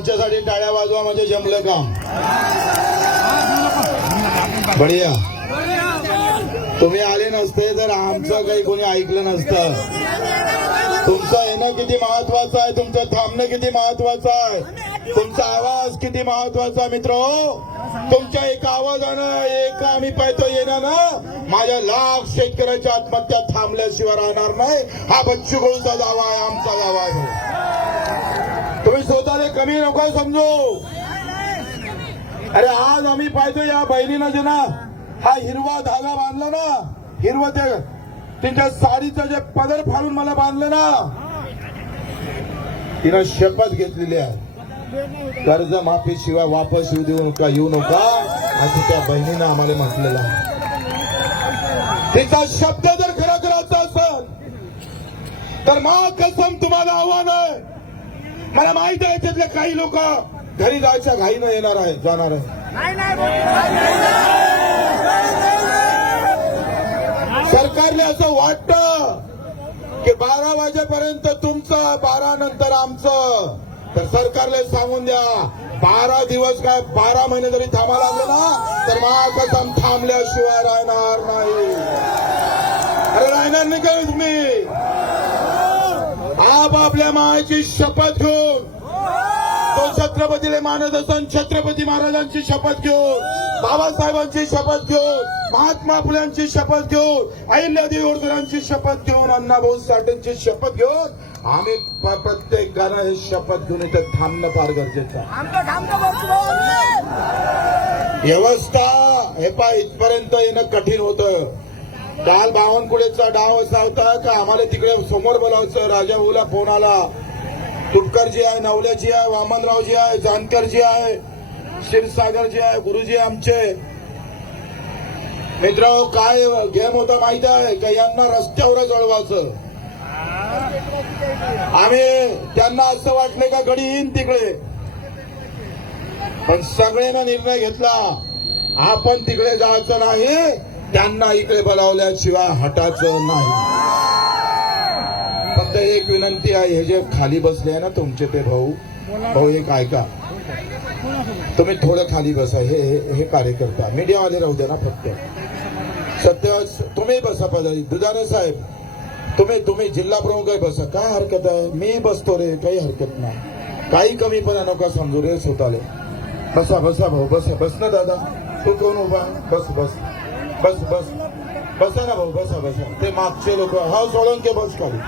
आमच्यासाठी टाळ्या वाजवा म्हणजे जमलं काम. बढिया. तुम्ही आले नसते तर आमचं काही कोणी ऐकलं नसतं. तुमचं येणं किती महत्वाचं आहे तुमचं थांबणं किती महत्वाचं आहे. तुमचा आवाज किती महत्त्वाचा मित्र. तुमच्या एका आवाजानं एक आम्ही पाहतो येणं ना माझ्या लाख शेतकऱ्याच्या आत्महत्या थांबल्याशिवाय राहणार नाही. हा बच्चू कडूचा दावा आहे आमचा दावा आहे. आम्ही स्वतःला कमी नका समजू. अरे आज आम्ही पाहतो या बहिणीनं जे ना हा हिरवा धागा बांधला ना हिरवं ते तिच्या साडीचं जे पदर फाडून मला बांधलं ना तिनं शपथ घेतलेली आहे. कर्ज माफी शिवाय वापस येऊ देऊ नका येऊ नका असं त्या बहिणीनं आम्हाला म्हटलेलं आहे. तिचा शब्द जर खरा करायचा असेल तर मा कसम तुम्हाला आव्हान आहे. मला माहीत आहे त्यातले काही लोक घरी जायच्या घाईनं येणार आहे जाणार आहे. सरकारने असं वाटतं की बारा वाजेपर्यंत तुमचं बारा नंतर आमचं. तर सरकारला सांगून द्या बारा दिवस काय बारा महिने जरी थांबा लागलं ना तर महाकसम थांबल्याशिवाय राहणार नाही. अरे राहणार नाही का तुम्ही आप आपल्या मायेची शपथ घेऊन. तो छत्रपतीला मानत असून छत्रपती महाराजांची शपथ घेऊन बाबासाहेबांची शपथ घेऊन महात्मा फुल्यांची शपथ घेऊन अहिल्यादेवी होळकरांची शपथ घेऊन अण्णाभाऊ साठेंची शपथ घेऊन आम्ही प- प्रत्येक गाणं हे शपथ घेऊन इथे थांबणं फार गरजेचं व्यवस्था हे पा इथपर्यंत येणं कठीण होतं. काल बावनकुळेचा डाव असा होता का आम्हाला तिकडे समोर बोलावचं. राजाभाऊला फोन आला. तुटकरजी आहे नवल्याजी आहे वामनरावजी आहे जानकरजी आहे क्षीरसागरजी आहे गुरुजी आमचे. मित्र काय गेम होता माहीत आहे का? यांना रस्त्यावर जळवायचं. आम्ही त्यांना असं वाटलं का गडी येईन तिकडे? पण सगळ्यांना निर्णय घेतला. आपण तिकडे जायचं नाही. त्यांना इकडे बोलावल्याशिवाय हटायचं नाही. फक्त एक विनंती आहे हे जे खाली बसले आहे ना तुमचे ते भाऊ भाऊ एक ऐका. तुम्ही थोडं खाली बसा हे हे- हे कार्यकर्ता. मीडियावाले राहू द्या ना फक्त. सत्य तुम्ही बसा पदारी. दुधारे साहेब तुम्ही तुम्ही जिल्हा प्रमुख बसा. काय हरकत आहे? मी बसतो रे काही हरकत नाही. काही कमीपणा नका समजू रे स्वतःले. बसा बसा भाऊ बसा. बस ना दादा. तू कोण उभा? बस बस. बस बस. बसा ना भाऊ बसा बसा. ते मागचे लोक हा सोळंके बस खाली.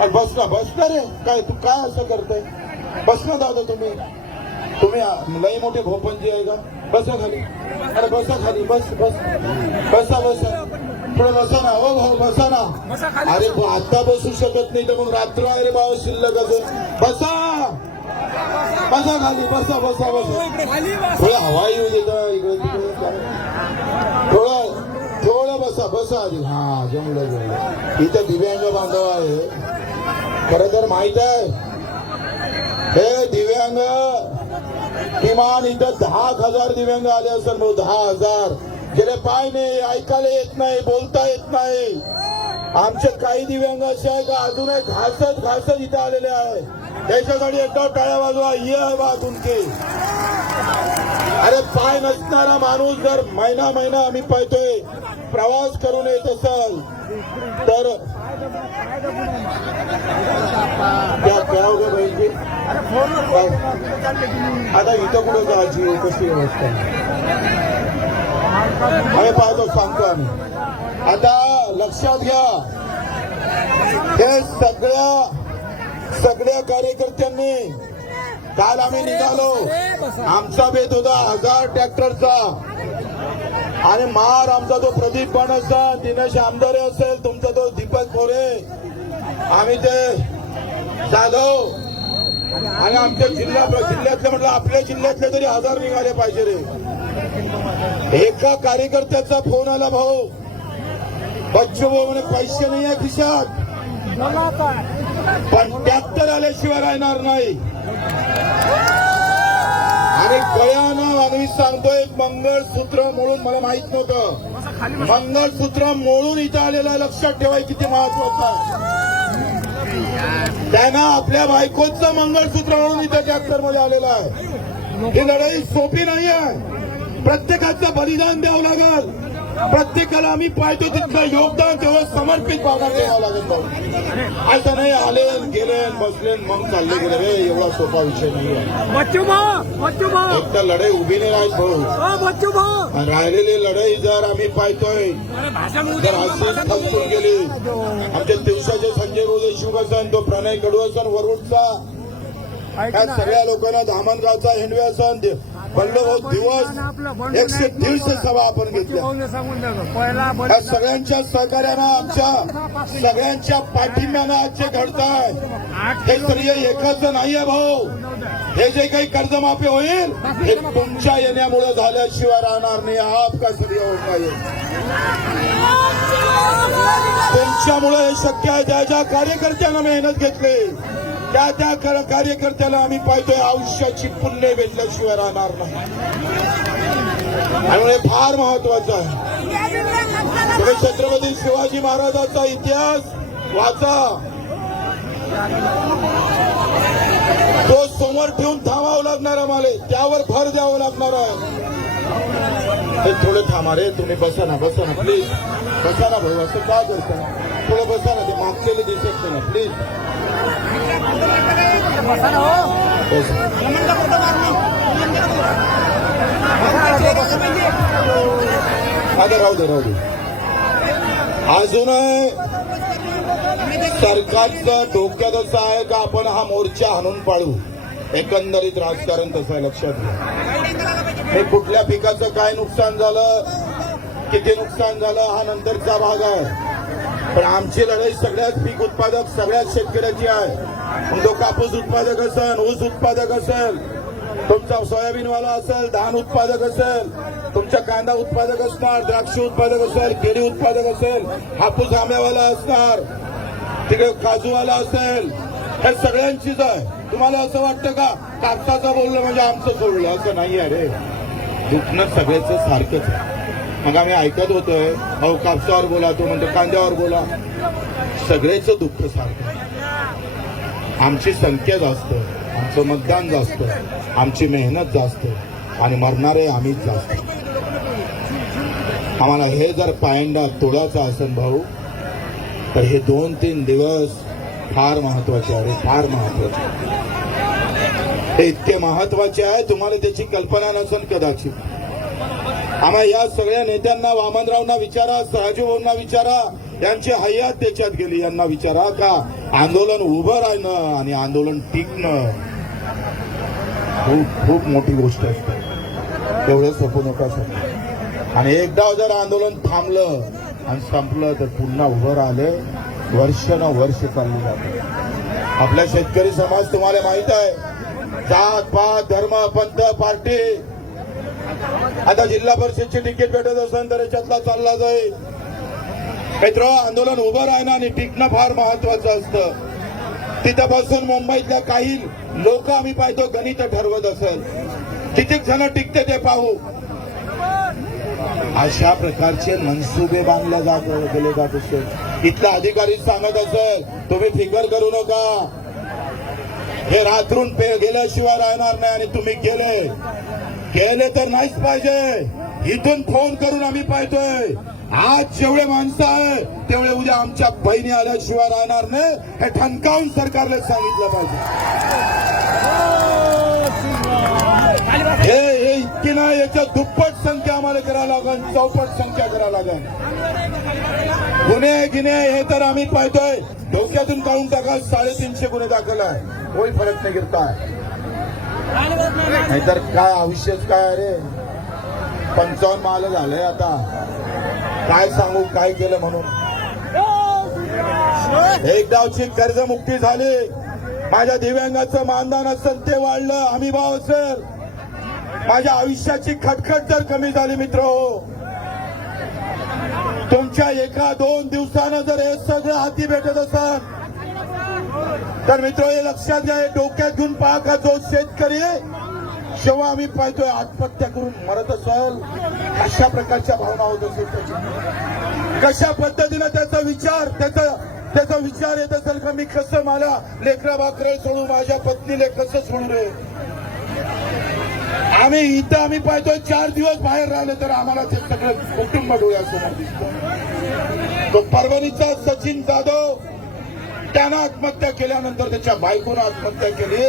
अरे बस ना बस ना रे. काय तू काय असं करताय? बस ना दादा तुम्ही. तुम्ही लई मोठे भोपनजी आहे का? बसा खाली. अरे बसा खाली बस बस. बसा बसा. थोडं बसा ना. हो भाऊ बसा ना. अरे भाऊ, आता बसू शकत नाही तर मग रात्र आहे रे बाबा शिल्लक अजून. बसा! बसा खाली बसा बसा बसा. थोडं हवा येऊ देता इकडे तिकडे. थोडं बसा बसा आधी. हा जमलं जमलं. इथं दिव्यांग बांधव आहे. खर तर माहीत आहे. हे दिव्यांग किमान इथं दहा हजार दिव्यांग आले असेल भाऊ दहा हजार. गेले पाय नाही ऐकायला येत नाही बोलता येत नाही. आमचे काही दिव्यांग असे आहे का अजूनही घासत घासत इथे आलेले आहे त्याच्यासाठी एकदा टाळ्या बाजूला ये बा तुमची. अरे पाय नसणारा माणूस जर महिना महिना आम्ही पाहतोय प्रवास करून येत असेल तर आता इथं कुठं जायची? कशी व्यवस्था आम्ही पाहतो सांगतो आम्ही. आता लक्षात घ्या हे सगळ्या सगळ्या कार्यकर्त्यांनी काल आम्ही निघालो. आमचा बेत होता हजार ट्रॅक्टरचा. आणि मार आमचा तो प्रदीप पण असेल दिनेश आमदारे असेल तुमचा तो दीपक मोरे आम्ही ते जाधव आणि आमच्या जिल्हा जिल्ह्यातले म्हटलं आपल्या जिल्ह्यातले तरी हजार निघाले पाहिजे रे. एका कार्यकर्त्याचा फोन आला भाऊ. बच्चू भाऊ म्हणे पैसे नाही आहे खिशात. पण ट्रॅक्टर आल्याशिवाय राहणार नाही. आणि कळ्यानं आम्ही सांगतोय मंगळसूत्र म्हणून मला माहीत नव्हतं. मंगळसूत्र मोडून इथं आलेलं लक्षात ठेवाय किती महत्वाचं आहे. त्यांना आपल्या बायकोचं मंगळसूत्र म्हणून इथं ट्रॅक्टरमध्ये आलेलं आहे. ही लढाई सोपी नाही आहे प्रत्येकाचं बलिदान द्यावं लागल. प्रत्येकाला आम्ही पाहतो तिथलं योगदान तेव्हा समर्पित भावना द्यावं लागेल भाऊ. असं नाही आले गेले बसले मग चालले गेले. रे एवढा सोपा विषय नाही आहे बच्चू भाऊ बच्चू भाऊ एक तर लढाई उभी नाही राहत भाऊ. राहिलेली लढाई जर आम्ही पाहतोय जर अशीच खचून गेली. आमच्या दिवसाचे संजय देशमुख असन तो प्रणय कडू असन वरुडचा. सगळ्या लोकांना धामणगावचा हिंडवे असन बल्लभाऊ दिवस एकशे दीडशे सभा आपण घेतल्या. सगळ्यांच्या सहकार्यानं आमच्या सगळ्यांच्या पाठिंब्यानं आज जे घडताय हे सर्व एकाच नाहीये भाऊ. हे जे काही कर्जमाफी होईल हे तुमच्या येण्यामुळे झाल्याशिवाय राहणार नाही. हा आपका सर्व होत नाही तुमच्यामुळे हे शक्य आहे ज्या ज्या कार्यकर्त्यांना मेहनत घेतली. त्या त्या कार्यकर्त्याला आम्ही पाहतोय आयुष्याची पुण्य भेटल्याशिवाय राहणार नाही. त्यामुळे फार महत्वाचं आहे. छत्रपती शिवाजी महाराजांचा इतिहास वाचा. तो समोर ठेवून थांबावं लागणार आम्हाला. त्यावर भर द्यावं लागणार आहे. हे थोडे थांबा रे तुम्ही बसा ना बसा ना प्लीज बसा ना भाऊ असं काय करता? थोडं बसा ना ते मागलेले दिसत नाही ना प्लीज बसा. आता राहू दे राहू दे. अजून सरकारचं डोक्यात असं आहे का आपण हा मोर्चा हाणून पाळू. एकंदरीत राजकारण तसं आहे लक्षात घ्या. हे कुठल्या पिकाचं काय नुकसान झालं? किती नुकसान झालं? हा नंतरचा भाग आहे. पण आमची लढाई सगळ्याच पीक उत्पादक सगळ्याच शेतकऱ्याची आहे. मग तो कापूस उत्पादक असेल ऊस उत्पादक असेल तुमचा सोयाबीनवाला असेल धान उत्पादक असेल तुमचा कांदा उत्पादक असणार द्राक्ष उत्पादक असेल केळी उत्पादक असेल हापूस आंब्यावाला असणार तिकडे काजूवाला असेल हे सगळ्यांचीच आहे. तुम्हाला असं वाटतं का? कापसाचं बोललं म्हणजे आमचं सोडलं असं नाही आहे रे. दुखणं सगळ्याचं सारखंच आहे. मग आम्ही ऐकत होतोय अहो कापसावर बोला तो म्हणतो कांद्यावर बोला. सगळ्याच दुःख सारखं आमची संख्या जास्त आमचं मतदान जास्त आमची मेहनत जास्त आणि मरणारे आम्हीच जास्त. आम्हाला हे जर पायंडा तोडायचा असेल भाऊ तर हे दोन तीन दिवस फार महत्त्वाचे आहे फार महत्त्वाचे हे इतके महत्त्वाचे आहे तुम्हाला त्याची कल्पना नसेल कदाचित. आम्हा या सगळ्या नेत्यांना वामनरावना विचारा सराजू विचारा यांची हयात त्याच्यात गेली. यांना विचारा का आंदोलन उभं राहणं आणि आंदोलन टिकणं. खूप खूप मोठी गोष्ट असते. तेवढं सोपू नका सर. आणि एकदा जर आंदोलन थांबलं आणि संपलं तर पुन्हा उभं राहिलं वर्ष न वर्ष चालली जाते. आपला शेतकरी समाज तुम्हाला माहीत आहे जात पात धर्म पंथ पार्टी. आता जिल्हा परिषदची तिकीट भेटत असेल तर याच्यातला चालला जाईल. मित्र आंदोलन उभं राहणं आणि टिकणं फार महत्वाचं असतं. तिथं बसून मुंबईतल्या काही लोक आम्ही पाहतो गणित ठरवत असेल. किती जण टिकते ते पाहू. अशा प्रकारचे मनसुबे बांधले जात गेले जात असेल. इथला अधिकारी सांगत असेल तुम्ही फिकर करू नका. हे रात्रून पे गेल्याशिवाय राहणार नाही आणि तुम्ही गेले. गेले तर नाहीच पाहिजे. इथून फोन करून आम्ही पाहतोय. आज जेवढे माणसं आहे तेवढे उद्या आमच्या बहिणी आल्याशिवाय राहणार नाही. हे ठणकावून सरकारला सांगितलं पाहिजे. हे इतकी नाही याच्या दुप्पट करावं लागेल चौपट संख्या करावं लागेल. गुन्हे गिन्हे हे तर आम्ही पाहतोय. डोक्यातून काढून टाका साडेतीनशे गुन्हे दाखल आहे. कोई फरक नाही गिरता नाहीतर काय आयुष्यच काय अरे पंचावन्न माल झालंय आता. काय सांगू काय केलं म्हणून? एक डावची कर्जमुक्ती झाली. माझ्या दिव्यांगाचं मानधन असेल ते वाढलं. हमी भाव असेल. माझ्या आयुष्याची खटखट जर कमी झाली मित्र हो तुमच्या एका दोन दिवसानं जर हे सगळं हाती भेटत असाल तर मित्र हे लक्षात घ्या हे डोक्यात घेऊन पहा का जो शेतकरी जेव्हा आम्ही पाहतोय आत्महत्या करून मरत असल अशा प्रकारच्या भावना होत असेल त्याची. कशा पद्धतीनं त्याचा विचार त्याचा त्याचा विचार येत असेल का? मी कसं मला लेकरा बाकरे सोडू माझ्या पत्नीले कसं सोडू रे आम्ही इथं आम्ही पाहतोय चार दिवस बाहेर राहिले तर आम्हाला ते सगळं कुटुंब डोळ्यासमोर दिसतं. तो परभणीचा सचिन जाधव त्यानं आत्महत्या केल्यानंतर त्याच्या बायकोनं आत्महत्या केली.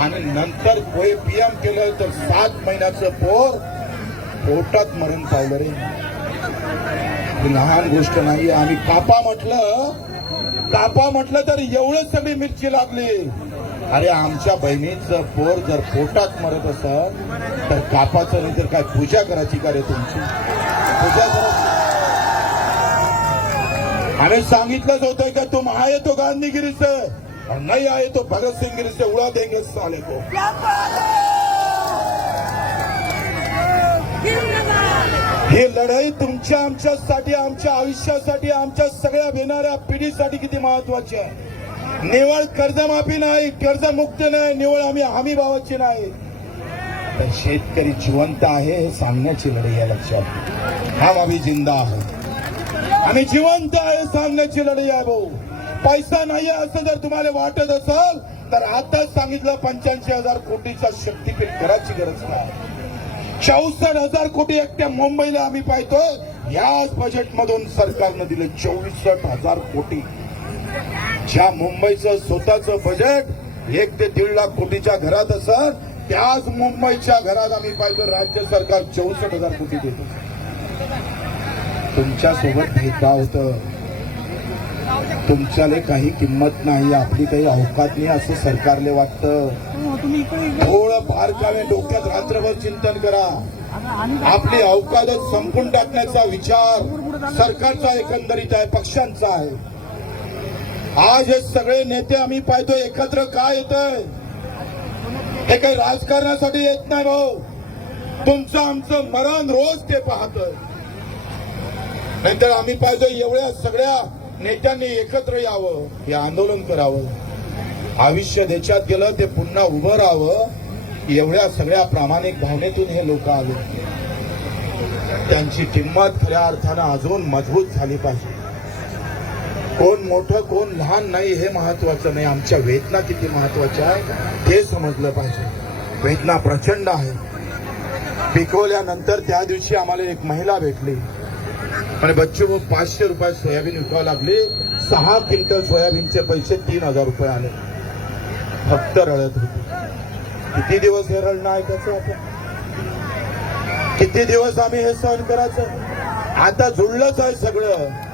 आणि नंतर पीएम केलं तर सात महिन्याचं पोर पोटात मरण पावलं रे. लहान गोष्ट नाही. आम्ही कापा म्हटलं कापा म्हटलं तर एवढं सगळी मिरची लागली. अरे आमच्या बहिणीचं पोर जर पोटात मरत असत तर कापाचं नाही तर काय पूजा करायची का रे तुमची? पूजा करायची. आम्ही सांगितलंच होतं का तुम आहे तो गांधीगिरी नाही आहे तो भगत सिंह उड़ा देंगे साले तो ही लढाई तुमच्या आमच्यासाठी आमच्या आयुष्यासाठी आमच्या सगळ्या येणाऱ्या पिढीसाठी किती महत्वाची आहे. निवळ कर्जमाफी नाही कर्जमुक्त नाही निवळ आम्ही हमी भावाची नाही. तर शेतकरी जिवंत आहे हे सांगण्याची लढाई आहे लक्षात हा आम्ही जिंदा आहे आम्ही जिवंत आहे सांगण्याची लढाई आहे भाऊ. पैसा नाही असं जर तुम्हाला वाटत असेल तर आताच सांगितलं पंच्याऐंशी हजार कोटीचा शक्तीपीठ करायची गरज नाही. चौसष्ट हजार कोटी एकट्या मुंबईला आम्ही पाहतो याच बजेटमधून सरकारनं दिले चौसष्ट हजार कोटी. ज्या मुंबईचं स्वतःचं बजेट एक ते दीड लाख कोटीच्या घरात असत त्याच मुंबईच्या घरात आम्ही पाहिजे राज्य सरकार चौसष्ट हजार कोटी देतो. तुमच्यासोबत भेदभाव होतं? तुमच्याला काही किंमत नाही आपली काही अवकात नाही असं सरकारले वाटतं. थोडं फार इकडे थोडं बारकावे डोक्यात रात्रभर चिंतन करा. आपली अवकादत संपून टाकण्याचा विचार सरकारचा एकंदरीत आहे पक्षांचा आहे. आज हे सगळे नेते आम्ही पाहतो एकत्र काय येत हे काही राजकारणासाठी येत नाही भाऊ. तुमचं आमचं मरण रोज ते पाहतोय. नंतर आम्ही पाहतो एवढ्या सगळ्या नेत्यांनी एकत्र यावं हे आंदोलन करावं. आयुष्य देशात गेलं ते पुन्हा उभं राहावं. एवढ्या सगळ्या प्रामाणिक भावनेतून हे लोक आले. त्यांची किंमत खऱ्या अर्थानं अजून मजबूत झाली पाहिजे. कोण मोठं कोण लहान नाही हे महत्वाचं नाही. आमच्या वेदना किती महत्त्वाच्या आहे हे समजलं पाहिजे. वेदना प्रचंड आहे. पिकवल्यानंतर त्या दिवशी आम्हाला एक महिला भेटली. आणि बच्चू भाऊ पाचशे रुपये सोयाबीन विकावं लागली. सहा क्विंटल सोयाबीनचे पैसे तीन हजार रुपये आले. फक्त रडत होती. किती दिवस हे रडणं ऐकायचं आपण किती दिवस आम्ही हे सहन करायचं? आता जुळलंच आहे सगळं.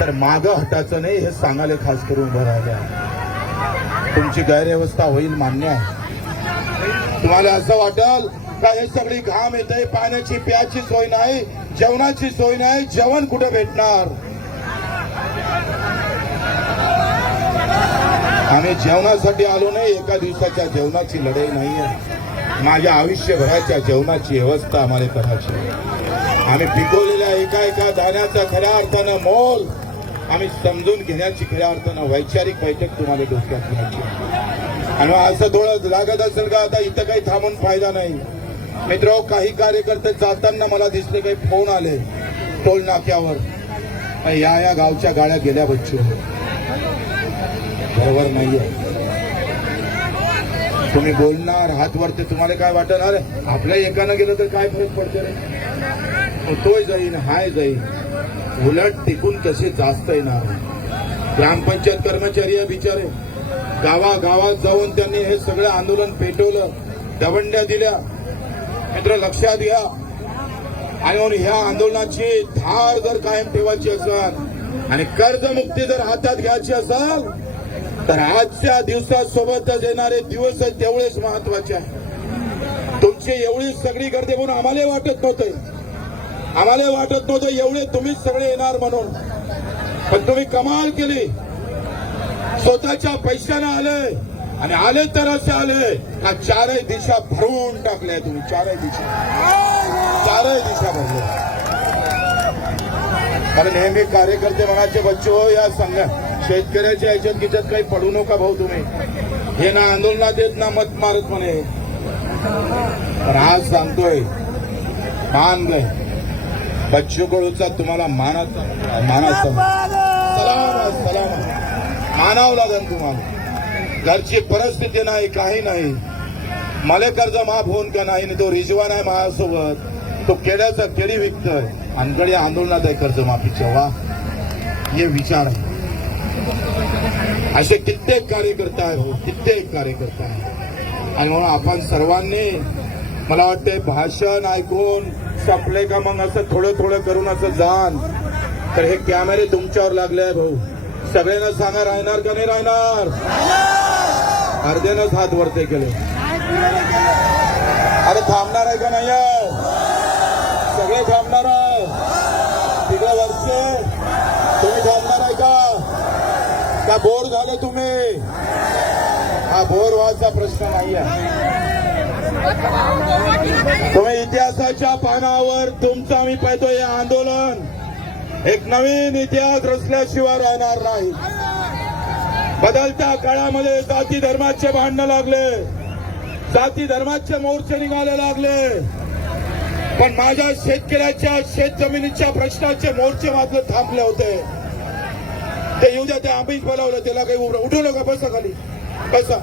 तर माग हटायचं नाही हे सांगायला खास करून उभं राहिलं तुमची गैरव्यवस्था होईल मान्य आहे. तुम्हाला असं वाटल का हे सगळी घाम येते पाण्याची प्याची सोय नाही जेवणाची सोय नाही जेवण कुठे भेटणार? आम्ही जेवणासाठी आलो नाही एका दिवसाच्या जेवणाची लढाई नाहीये. माझ्या आयुष्यभराच्या जेवणाची व्यवस्था आम्हाला करायची आम्ही पिकवलेल्या एका एका दाण्याचा खऱ्या अर्थानं मोल आम्ही समजून घेण्याची खऱ्या अर्थानं वैचारिक बैठक तुम्हाला डोक्यात घ्यायची आणि असं थोडं लागत असेल का आता इथं काही थांबून फायदा नाही. मित्र काही कार्यकर्ते जाताना मला दिसले काही फोन आले टोल नाक्यावर. या या गावच्या गाड्या गेल्या बच्चू. बरोबर नाहीये. तुम्ही बोलणार हात वरते तुम्हाला काय वाटणार आपल्या एकानं गेलं तर काय फरक पडतो रे? तोय जाईन हाय जाईन. उलट टिकून कसे जास्त येणार? ग्रामपंचायत कर्मचारी बिचारे. गावागावात जाऊन त्यांनी हे सगळं आंदोलन पेटवलं दवंड्या दिल्या. मित्र लक्षात घ्या. आणि म्हणून ह्या आंदोलनाची धार जर कायम ठेवायची असेल आणि कर्जमुक्ती जर हातात घ्यायची असेल तर आजच्या दिवसासोबतच येणारे दिवस तेवढेच महत्त्वाचे आहे तुमची एवढी सगळी गर्दी म्हणून आम्हाला वाटत नव्हतं. आम्हाला वाटत नव्हतं एवढे तुम्हीच सगळे येणार म्हणून. पण तुम्ही कमाल केली. स्वतःच्या पैशानं आले आणि आले तर असे आले. का चारही दिशा भरून टाकल्या तुम्ही. चारही दिशा. चारही दिशा भरल्या कारण नेहमी कार्यकर्ते म्हणायचे बच्चो हो, या संघ शेतकऱ्याच्या याच्यात किच्यात काही पडू नका भाऊ तुम्ही. हे ना आंदोलनात येत ना मत मारत म्हणे. पण आज सांगतोय मान गय बच्चू कडूचा तुम्हाला मानत मानाचा सलाम सलाम. मानावं लागेल तुम्हाला. घरची परिस्थिती नाही काही नाही. मला कर्ज माफ होऊन का नाही तो रिजवान आहे माझ्यासोबत तो केड्याचा केळी विकतोय. आमकडे आंदोलनात आहे कर्जमाफीच्या वा हे विचार आहे. असे कित्येक कार्यकर्ता आहे हो कित्येक कार्यकर्ता आहे आणि म्हणून आपण सर्वांनी मला वाटते भाषण ऐकून संपले का मग? असं थोडं थोडं करून असं जाण. तर हे कॅमेरे तुमच्यावर लागले आहे भाऊ. सगळ्यांना सांगा राहणार का नाही राहणार? अर्ध्यानंच हात वरते केले. अरे थांबणार आहे का नाही सगळे थांबणार आहे. तिकडे वरचे. तुम्ही थांबणार आहे का? का बोर झालं तुम्ही? हा बोर व्हायचा प्रश्न नाही आहे तुम्ही इतिहासाच्या पानावर तुमचं आम्ही पाहतो हे आंदोलन. एक नवीन इतिहास रचल्याशिवाय राहणार नाही. बदलत्या काळामध्ये जाती धर्माचे भांडणं लागले. जाती धर्माचे मोर्चे निघाले लागले. पण माझ्या शेतकऱ्याच्या शेत जमिनीच्या प्रश्नाचे मोर्चे मात्र थांबले होते. ते येऊ द्या ते आम्हीच बोलावलं त्याला काही उठू नका बसा खाली. बसा.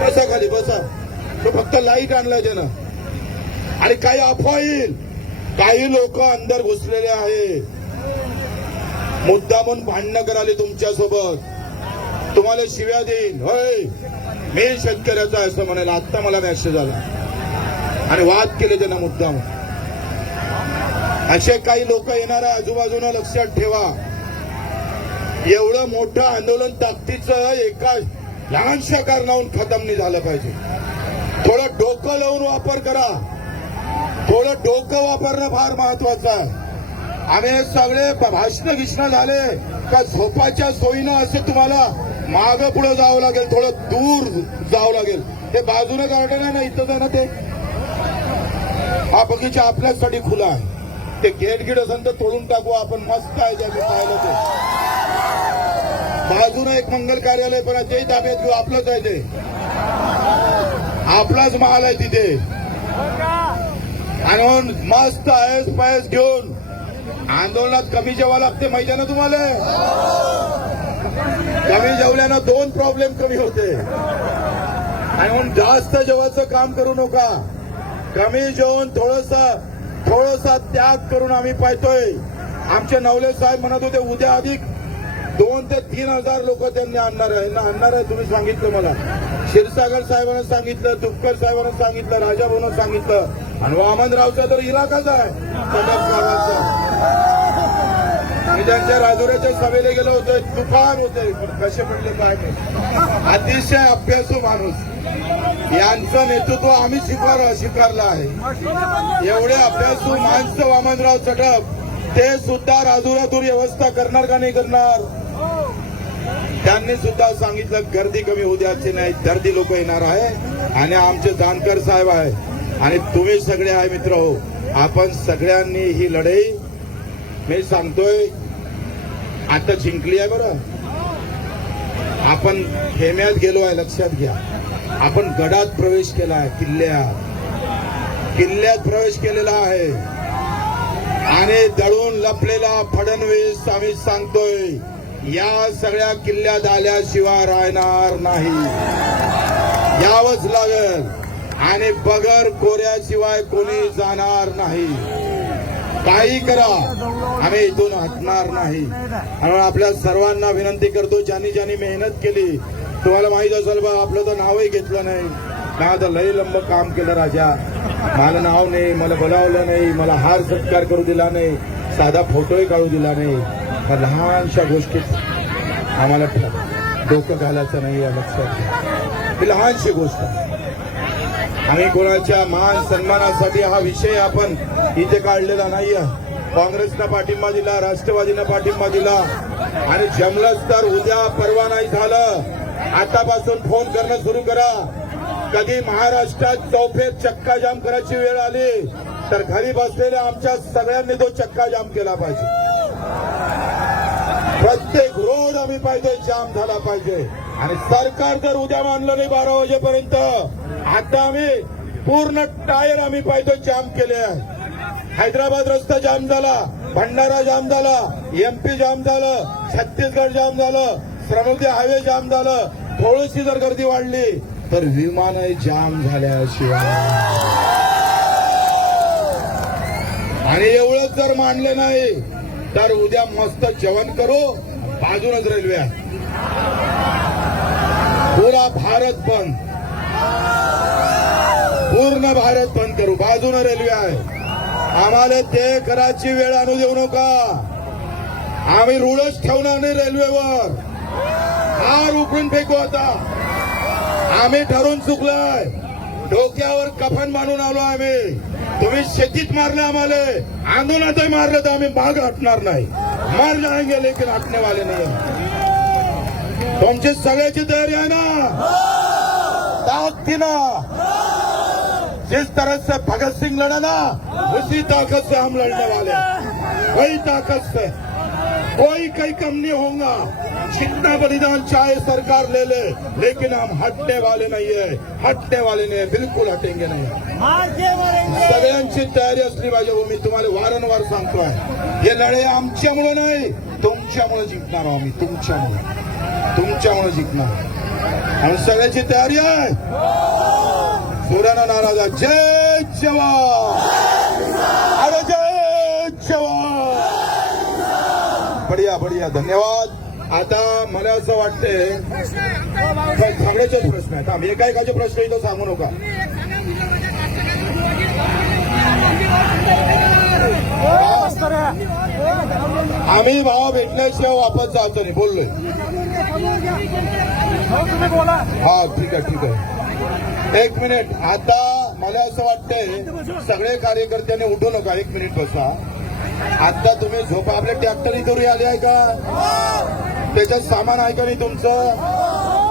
बसा खाली बसा. तो फक्त लाइट आणलाय त्यानं. आणि काही अफवा येईल काही लोक अंदर घुसलेले आहे मुद्दामून भांडणं कराले तुमच्यासोबत तुम्हाला शिव्या देईन. होय मी शेतकऱ्याचा आहे असं म्हणायला आत्ता मला मॅसेज आला. आणि वाद केले त्यांना मुद्दाम असे काही लोक येणार आहे आजूबाजूला लक्षात ठेवा. एवढं मोठं आंदोलन ताकदीचं एका लहानशा कारणाहून खतम नाही झालं पाहिजे. थोडं डोकं लावून वापर करा. थोडं डोकं वापरणं फार महत्वाचं आहे. आम्ही हे सगळे भाषण गिष्ण झाले का झोपाच्या सोयीनं असं तुम्हाला माग पुढे जावं लागेल थोडं दूर जावं लागेल. ते बाजूने गार्डन आहे ना इथं जा ना ते. हा बगीचा आपल्यासाठी खुला आहे. ते गेट गिट असेल तर तोडून टाकू आपण मस्त आहे ज्या पाहिलं ते. बाजूने एक मंगल कार्यालय पण आहे ते ताब्यात घेऊ आपलंच आहे ते. आपलाच महाल आहे तिथे. आणि म्हणून मस्त आहेस पायस घेऊन. आंदोलनात कमी जेवा लागते माहिती आहे ना तुम्हाला? कमी जेवल्यानं दोन प्रॉब्लेम कमी होते. आणि म्हणून जास्त जेवायचं काम करू नका. कमी जेवून थोडस थोडसा त्याग करून आम्ही पाहतोय. आमचे नवले साहेब म्हणत होते उद्या अधिक दोन ते तीन हजार लोक त्यांनी आणणार आहे. ना आणणार आहे तुम्ही सांगितलं मला. क्षीरसागर साहेबांना सांगितलं तुपकर साहेबांना सांगितलं राजाभाऊनं सांगितलं. आणि वामनरावचा तर इलाकाच आहे. मी त्यांच्या राजुऱ्याच्या सभेला गेलो होतो. तुफान होते. पण कसे म्हणले काय नाही अतिशय अभ्यासू माणूस. यांचं नेतृत्व आम्ही स्वीकार स्वीकारलं आहे. एवढे अभ्यासू माणसं वामनराव चटप ते सुद्धा राजुऱ्यातून व्यवस्था करणार का नाही करणार? त्यांनी सुद्धा सांगितलं गर्दी कमी होऊ द्यायची नाही दर्दी लोक येणार आहे. आणि आमचे जानकर साहेब आहे. आणि तुम्ही सगळे आहे मित्र हो. आपण सगळ्यांनी ही लढाई मी सांगतोय आता जिंकली आहे बरं. आपण खेम्यात गेलो आहे लक्षात घ्या. आपण गडात प्रवेश केला आहे किल्ल्यात. किल्ल्यात प्रवेश केलेला आहे. आणि दळून लपलेला फडणवीस आम्ही सांगतोय या सगळ्या किल्ल्यात आल्याशिवाय राहणार नाही. यावंच लागल. आणि बगर कोऱ्याशिवाय कोणी जाणार नाही. काही करा. आम्ही इथून हटणार नाही. आणि आपल्या सर्वांना विनंती करतो ज्यांनी ज्यांनी मेहनत केली तुम्हाला माहीत असेल बा आपलं तर नावही घेतलं नाही. ना आता लई लंब काम केलं राजा. मला नाव नाही मला बोलावलं नाही मला हार सत्कार करू दिला नाही साधा फोटोही काढू दिला नाही. ह्या लहानशा गोष्टीत आम्हाला डोकं घालायचं नाही या लक्षात ही लहानशी गोष्ट आणि कोणाच्या मान सन्मानासाठी हा विषय आपण इथे काढलेला नाहीये. काँग्रेसनं पाठिंबा दिला राष्ट्रवादीनं पाठिंबा दिला. आणि जमलंच तर उद्या परवा नाही झालं. आतापासून फोन करणं सुरू करा. कधी महाराष्ट्रात चौफेत चक्का जाम करायची वेळ आली तर घरी बसलेल्या आमच्या सगळ्यांनी तो चक्का जाम केला पाहिजे. प्रत्येक रोज आम्ही पाहिजे जाम झाला पाहिजे. आणि सरकार जर उद्या मानलं नाही बारा वाजेपर्यंत आता आम्ही पूर्ण टायर आम्ही पाहिजे जाम केले आहे. हैदराबाद रस्ता जाम झाला भंडारा जाम झाला एमपी जाम झालं छत्तीसगड जाम झालं श्रमती हायवे जाम झालं थोडीशी जर गर्दी वाढली तर विमान जाम झाल्याशिवाय. आणि एवढंच जर मानलं नाही तर उद्या मस्त जेवण करू बाजूनच रेल्वे आहे पुरा भारत बंद. पूर्ण भारत बंद करू. बाजून रेल्वे आहे. आम्हाला ते कराची वेळ आणू देऊ नका. आम्ही रूळच ठेवणार नाही रेल्वेवर. हार उकळून फेकू आता. आम्ही ठरून चुकलोय. डोक्यावर कफन बांधून आलो आम्ही. तुम्ही शेतीत मारले आम्हाला. आंदोलनातही मारलं तर आम्ही भाग हटणार नाही. मार जाएंगे गेले हटने वाले नाही तुमची सगळ्याची तयारी आहे ना? ताकदीनं. जिस तरह से भगत सिंह लड़ा ना उसी ताकत से हम लड़ने वाले वही ताकत से. कोई कहीं कम नहीं होगा. जितना बलिदान चाहे सरकार ले ले लेकिन हम हटने वाले नहीं है। हटने वाले नहीं है बिल्कुल हटेंगे नहीं सगळ्यांची तयारी असली पाहिजे हो मी तुम्हाला वारंवार सांगतोय हे। लढे आमच्यामुळे नाही तुमच्यामुळे जिंकणार आहोत आम्ही तुमच्यामुळे। तुमच्यामुळे जिंकणार आणि सगळ्याची तयारी आहे। सूर्याना नाराज. जय जवान। अरे जय जवान। बढिया बढिया धन्यवाद। आता मला असं वाटतंय काय प्रश्न आहे थांब आम्ही एकाएकाचे प्रश्न इथं सांगू नका. आम्ही भाव भेटल्याशिवाय वापस जातो नाही. बोललोय. हा ठीक आहे ठीक आहे. एक मिनिट. आता मला असं वाटतंय सगळे कार्यकर्त्यांनी उठू नका. एक मिनिट बसा. आता तुम्ही झोपा आपले ट्रॅक्टर करू आले आहे का? त्याच्यात सामान आहे का नाही तुमचं?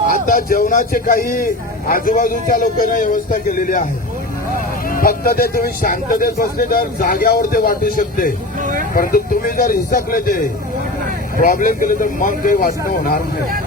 आता जेवणाचे काही आजूबाजूच्या लोकांना व्यवस्था केलेली आहे. फक्त ते तुम्ही शांततेत बसले तर जाग्यावर ते वाटू शकते. परंतु तुम्ही जर हिसकले ते प्रॉब्लेम केले तर मग ते वाटणं होणार नाही.